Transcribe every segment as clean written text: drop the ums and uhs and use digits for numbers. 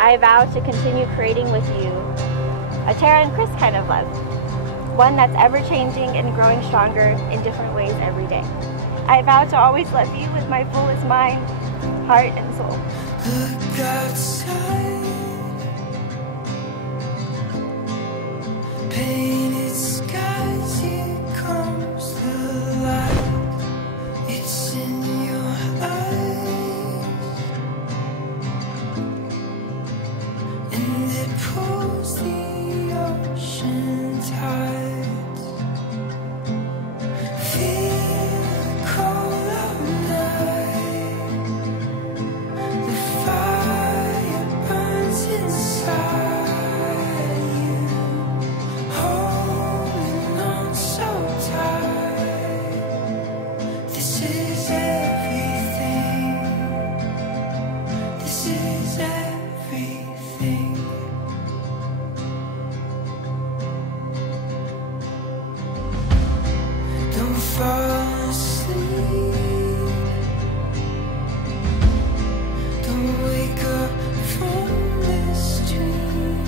I vow to continue creating with you a Tara and Chris kind of love. One that's ever-changing and growing stronger in different ways every day. I vow to always love you with my fullest mind, heart, and soul. Look outside, painted skies, here comes the light. It's in your eyes, and it pulls the ocean tides. Feel the cold of night, the fire burns inside you, holding on so tight. This is everything, this is everything. Don't fall asleep, don't wake up from this dream.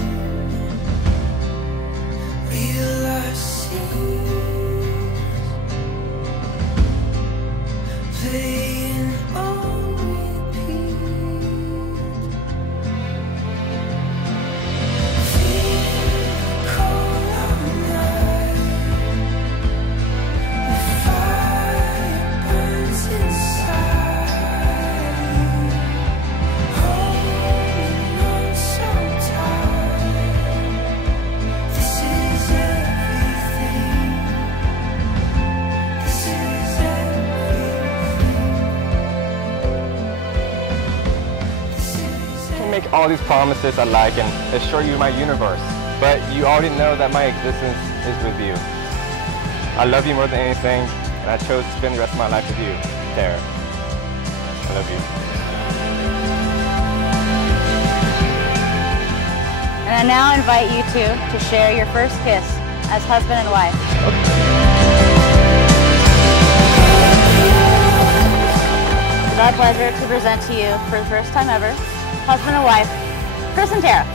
Real life scenes playing on repeat. Feel the cold of night, the fire burns inside you, holding on so tight. This is everything, this is everything. I make all these promises I like and assure you my universe, but you already know that my existence is with you. I love you more than anything, and I chose to spend the rest of my life with you, Tara. I love you. And I now invite you two to share your first kiss as husband and wife. It's our pleasure to present to you, for the first time ever, husband and wife, Chris and Tara.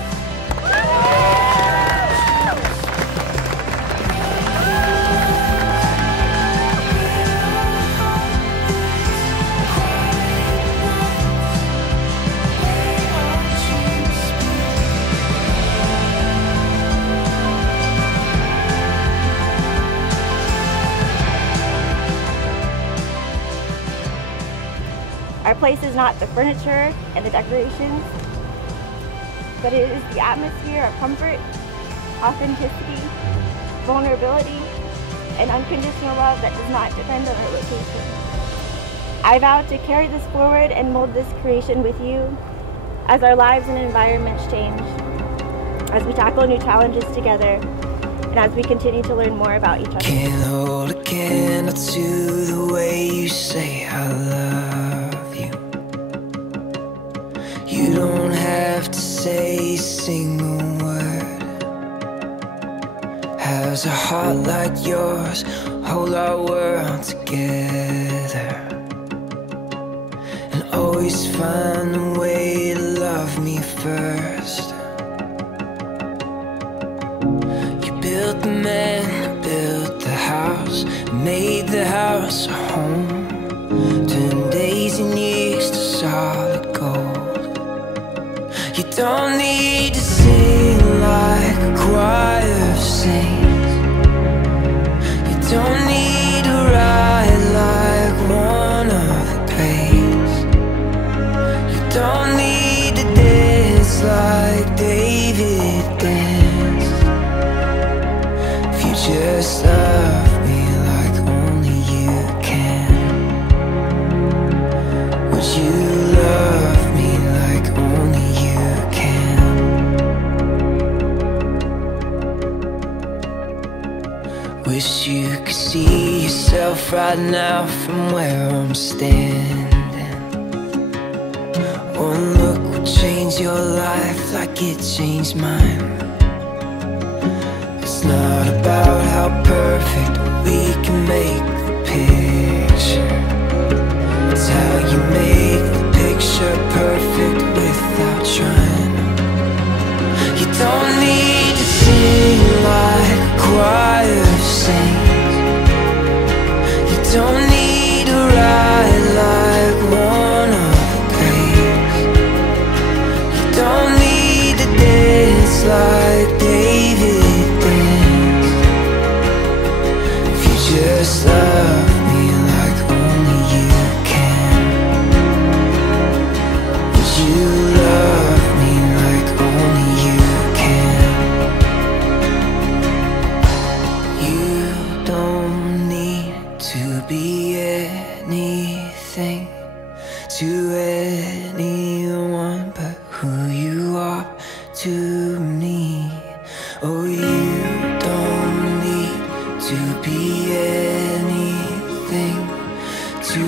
Our place is not the furniture and the decorations, but it is the atmosphere of comfort, authenticity, vulnerability, and unconditional love that does not depend on our location. I vow to carry this forward and mold this creation with you as our lives and environments change, as we tackle new challenges together, and as we continue to learn more about each other. Can't hold a candle to the way you say I love you. You don't have to say a single word. Has a heart like yours hold our world together, and always find a way to love me first. You built the man, built the house, made the house a home, turned days and years to solid gold. You don't need to sing like a choir of saints. You don't need to ride like one of the greats. You don't need to dance like David danced. If you just love me like only you can, would you love me like only you can? Wish you could see yourself right now from where I'm standing. One look would change your life like it changed mine. It's not about how perfect we can make the picture, it's how you make the picture perfect without trying. anyone but who you are to me. Oh, you don't need to be anything to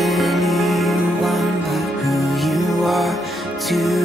anyone but who you are to